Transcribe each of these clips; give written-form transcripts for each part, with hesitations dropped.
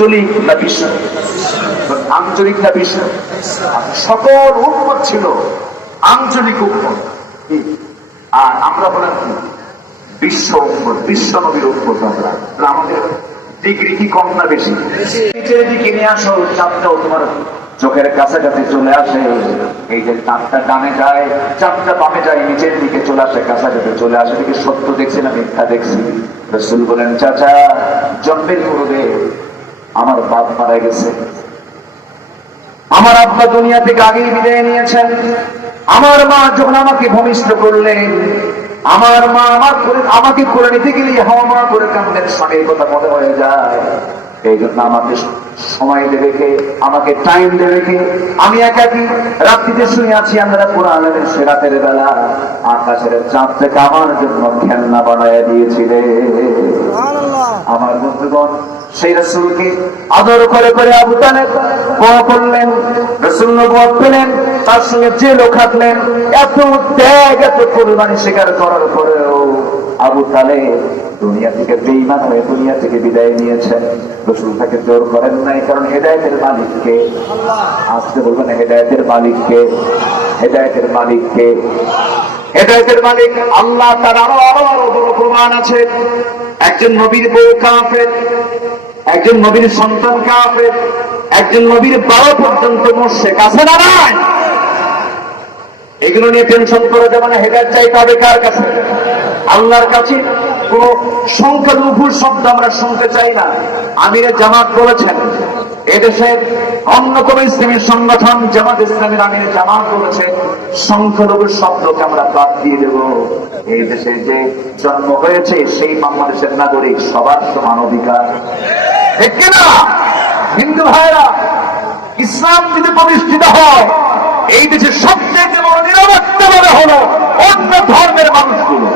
আঞ্চলিক না বিশ্ব? আঞ্চলিক না বিশ্ব? সকল উম্মত ছিল আঞ্চলিক উম্মত, আর আমরা বলেন কি বিশ্ব উম্মত, বিশ্ব নবীর উম্মত। আমরা আমাদের ডিগ্রি কি কম না বেশি? নিচের দিকে নিয়ে আসো, চাঁদটাও তোমার চোখের কাছাকাছি চলে আসে। এই যে চাঁদটা ডানে যায়, চাঁদটা বামে যায়, নিচের দিকে চলে আসে, কাছাকাছি চলে আসে। দিকে সত্য দেখছি না মিথ্যা দেখছি? রাসূল বলেন, চাচা জন্মের পূর্বে আমার বাপ মারা গেছে, আমার আব্বা দুনিয়া থেকে আগেই বিদায় নিয়েছেন, আমার মা যখন আমাকে ভূমিষ্ঠ করলেন, আমার মা আমাকে করে নিতে গেলে হাওয়া মা করে কান্দেন, স্বামীর কথা মনে হয়ে যায়। এই জন্য আমাকে সময় দেবে কে, আমাকে টাইম দেবে কে? আমি একাকি রাত্রিতে শুয়ে আছি, আমরা কোরআনের সে রাতের বেলা আকাশের চাঁদ থেকে আমার জন্য খেলনা বানায় দিয়েছিলেন। আমার বন্ধুগণ, সেই রাসূলকে আদর করে করে আবু তালেব বড় করলেন, রাসূল নবুয়ত পেলেন, তার সঙ্গে জেলও খাটলেন। এত ত্যাগ, এত কুরবানি স্বীকার করার পরেও আবু তালেব দুনিয়া থেকে বেঈমান হয়ে দুনিয়া থেকে বিদায় নিয়েছেন। রাসূল তাকে জোর করেন নাই, কারণ হেদায়েতের মালিককে, আজকে বলবেন হেদায়েতের মালিককে, হেদায়েতের মালিককে, হেদায়েতের মালিক আল্লাহ। তার আরো বড় প্রমাণ আছে। একজন নবীর বউ কাফের, একজন নবীর সন্তান কাফের, একজন নবীর 12 পর্যন্ত মুশরিক, আছে না নাই? এগুলো নিয়ে টেনশন করা যাবে না। হেদায়েত চাই পাবে কার কাছে? আল্লাহর কাছে। কোন সংখ্যালঘুর শব্দ আমরা শুনতে চাই না। আমিরে জামাত বলেছেন, এদেশের অন্যতম ইসলামী সংগঠন জামাত ইসলামের আমিরে জামাত বলেছেন, সংখ্যালঘুর শব্দকে আমরা বাদ দিয়ে দেব। এই দেশে যে জন্ম হয়েছে সেই বাংলাদেশের নাগরিক, সবার সমান অধিকার, ঠিক কিনা? হিন্দু ভাইরা, ইসলাম যদি প্রতিষ্ঠিত হয়, এই দেশের সবচেয়ে বড় নিরাপত্তা বলে হলো অন্য ধর্মের মানুষগুলো,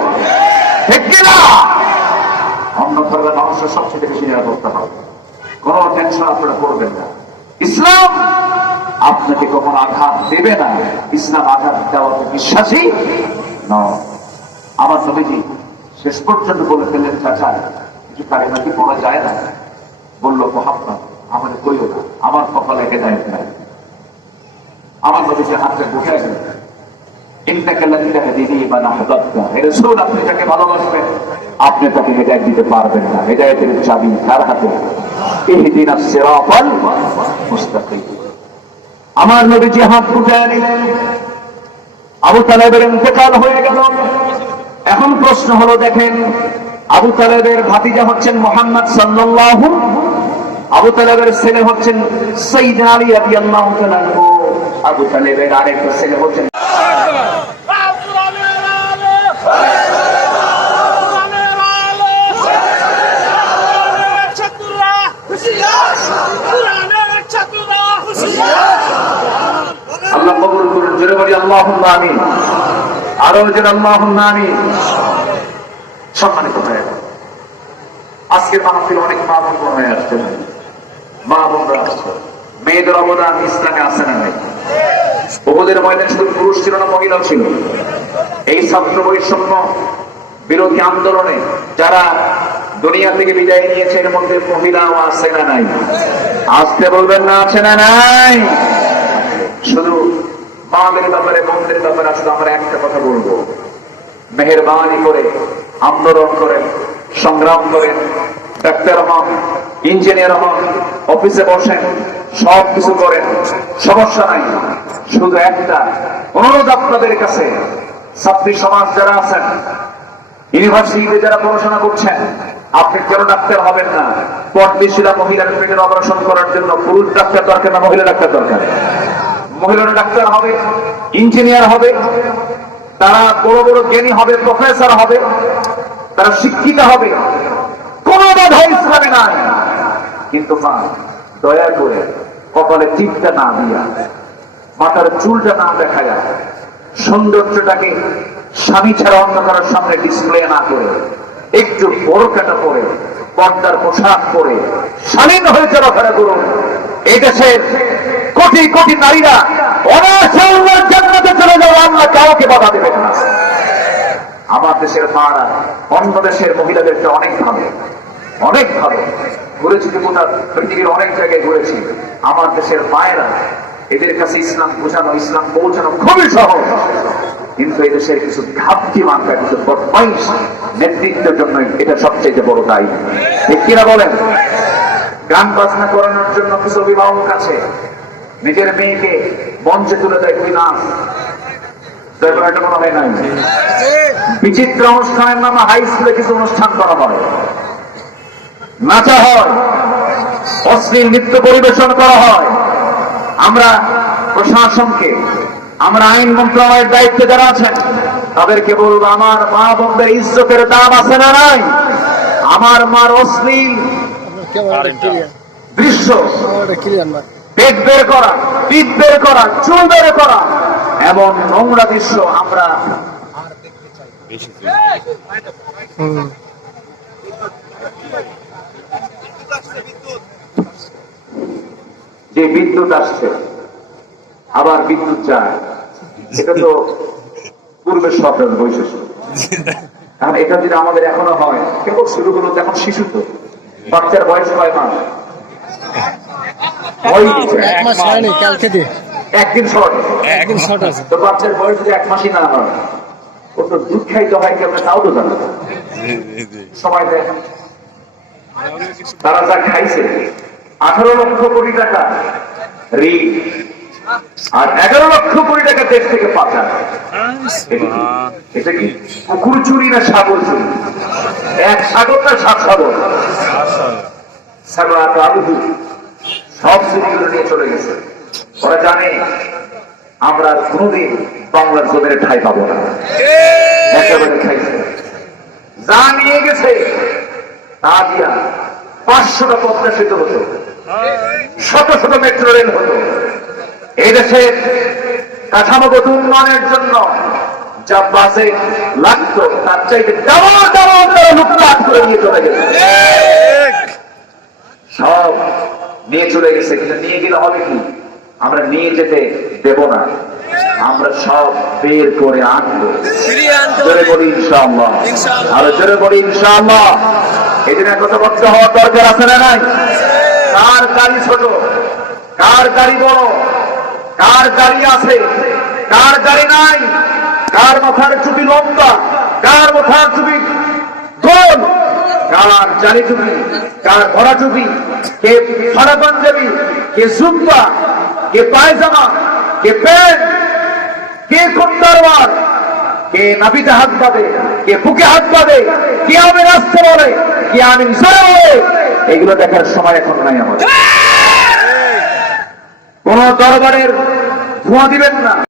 ঠিক কিনা? অন্য ধর্মের মানুষের সবচেয়ে বেশি নিরাপত্তা হবে, কোন টেনশন আপনারা করবেন না। ইসলাম আপনাকে কখনো আঘাত দেবে না, ইসলাম আঘাত দেওয়াতে বিশ্বাসী নয়। আমার নবীজি শেষ পর্যন্ত বলে ফেললেন, চাচা কিছু কালিমা কি বলা যায় না? বললো, মুহাম্মদ আমাদের কইও না, আমার কপালে হেদায়েত নাই। আমার নবীজি হাতটা বুঝে গেলেন, আপনি তাকে ভালোবাসবেন, আপনি তাকে হেদায়েত দিতে পারবেন না। হেদায়েতের চাবি কার হাতে? ইহদিনাস সিরাতাল মুস্তাকিম। আমার নবীজি হাত উঠায় নিলেন, আবু তালেবের ইন্তেকাল হয়ে গেল। এখন প্রশ্ন হলো, দেখেন আবু তালেবের ভাতিজা হচ্ছেন মুহাম্মদ সাল্লাল্লাহু, আবু তালেবের ছেলে হচ্ছেন সাইয়্যিদনা আলী রাদিয়াল্লাহু তাআলা আনহু, আবু তালেবের আরেকটা ছেলে হচ্ছেন আল্লাহ কবুল করুন। জোরে বলি আল্লাহুম্মা আমিন, আরো জোরে আল্লাহুম্মা আমিন। সম্মানিত ভাইরা, আজকের মাহফিল অনেক মা বোন হয়ে আসছে, মা বোনরা আসছে। মেয়েদের অবদান ইসলামে আছে না নাই? ওদের ময়দানে শুধু পুরুষ ছিল না, মহিলাও ছিল। এই ছাত্র বৈষম্য বিরোধী আন্দোলনে যারা দুনিয়া থেকে বিদায় নিয়েছে, এর মধ্যে মহিলাও আছে না নাই? আসতে বলবেন না, আছে না নাই? শুধু মাদের ব্যাপারে, বোনদের ব্যাপারে আসলে আমরা একটা কথা বলবো, মেহেরবানি করে আন্দোলন করেন, সংগ্রাম করেন, ডাক্তার হন, ইঞ্জিনিয়ার হন, অফিসে বসেন, সব কিছু করেন, সমস্যা নাই। শুধু একটা অনুরোধ আপনাদের কাছে, ছাত্রী সমাজ যারা আছেন, ইউনিভার্সিটিতে যারা পড়াশোনা করছেন, আপনি কেন ডাক্তার হবেন না? পর্দাশীলা মহিলার পেটের অপারেশন করার জন্য পুরুষ ডাক্তার দরকার না মহিলা ডাক্তার দরকার? মহিলারা ডাক্তার হবে, ইঞ্জিনিয়ার হবে, তারা বড় বড় জ্ঞানী হবে, প্রফেসর হবে, তারা শিক্ষিত হবে, কোন বাধা ইসলামে নাই। কিন্তু মা, দয়া করে কপালে টিপটা না দিয়া, মাথার চুলটা না দেখায়া, সৌন্দর্যটাকে স্বামী ছাড়া অন্য কারোর সামনে ডিসপ্লে না করে, একটু বড় কাটা পরে, পর্দার পোশাক পরে স্বাধীন হয়ে চলাফেরা করুন। এই দেশের কোটি কোটি নারীরা অনায়াসে আল্লাহর জান্নাতে চলে যাবে, আল্লাহ কাউকে বাধা দেবেন না। আমার দেশের মারা অন্য দেশের মহিলাদেরকে অনেক ভাবে, অনেক ভাবে ঘুরেছি গোটা পৃথিবীর অনেক জায়গায় ঘুরেছি। আমার দেশের মায়েরা, এদের কাছে ইসলাম বোঝানো, ইসলাম পৌঁছানো খুবই সহজ, কিন্তু এই দেশের কিছু ঘাপটি মার্কা, কিছু বদমাইশ নেতৃত্বের জন্য এটা সবচেয়ে বড় দায়ী। ঠিক কিনা বলেন? গান বাজনা করানোর জন্য কিছু অভিভাবক আছে, নিজের মেয়েকে মঞ্চে তুলে দেয়, তুই নাচ। এটা মনে হয় নাই। বিচিত্র অনুষ্ঠানের নামে হাই স্কুলে কিছু অনুষ্ঠান করা হয়, নাচা হয়, অশ্লীল নৃত্য পরিবেশন করা হয়। আমরা প্রশাসনকে, আমরা আইন মন্ত্রণালয়ের দায়িত্বে যারা আছেন তাদেরকে বলবো, আমার মা বোনদের ইজ্জতের দাম আছে না নাই? আমার মার অশ্লীল দৃশ্য, পেট বের করা, পিঠ বের করা, চুল বের করা, এমন নোংরা দৃশ্য আমরা যে বিদ্যুৎ আসছে আবার বিদ্যুৎ যায়, এটা তো পূর্বের স্বপ্নের বৈশিষ্ট্য। কারণ এটা যদি আমাদের এখনো হয়, কেবল শুরু হলো এখন শিশু, তো বাচ্চার বয়স 6 মাস, একদিন শর্ট আছে, তো বাচ্চার বয়স যদি 1 মাসই না হয়, ও তো দুধ খাইতে হয় কেমন তাও তো জানো। সময় দেয়, তারা যা খাইছে 18 লক্ষ কোটি টাকা ঋণ, আর 11 লক্ষ কোটি টাকা দেশ থেকে পাচার। এটা কি পুকুর চুরি না সাগর চুরি? এক সাগর না 7 সাগর? সব চুরিগুলো নিয়ে চলে গেছে। ওরা জানে আমরা কোনদিন বাংলার জমির ঠাই পাবো না, একেবারে খাইছে। যা নিয়ে গেছে তা দিয়া 500টা পদ্মা সেতু হতো, শত শত মেট্রো রেল হতো। এই দেশের কাঠামোগত উন্নয়নের জন্য যা বাজেট লাগতো তার চাইতে ডাবল ডাবল তারা লুটপাট করে নিয়ে চলে গেছে, সব নিয়ে চলে গেছে। কিন্তু নিয়ে গেলে হবে কি? আমরা নিয়ে যেতে দেব না, আমরা সব বের করে আনবো। জোরে বলি ইনশাআল্লাহ, আরো জোরে বলি ইনশাআল্লাহ। এই জন্য একতাবদ্ধ হওয়ার দরকার আছে না নাই? কার গাড়ি ছোট, কার গাড়ি বড়, কার গাড়ি আছে, কার গাড়ি নাই, কার মাথার চুপি লম্বা, কার মাথার চুপি গোল, কার জারি চুপি, কার ভরা চুপি, কে ফাড়া পাঞ্জাবি, কে জুব্বা, কে পায়জামা, কে প্যান্ট, কে কোট্টারওয়ার, কে নাভিতে হাত বাঁধে, কে বুকে হাত বাঁধে, কে আমিন আসতে বলে, কে আমিন জোরে বলে, এগুলো দেখার সময় এখন নাই আমাদের। কোন দরবারের ধোঁয়া দিবেন না।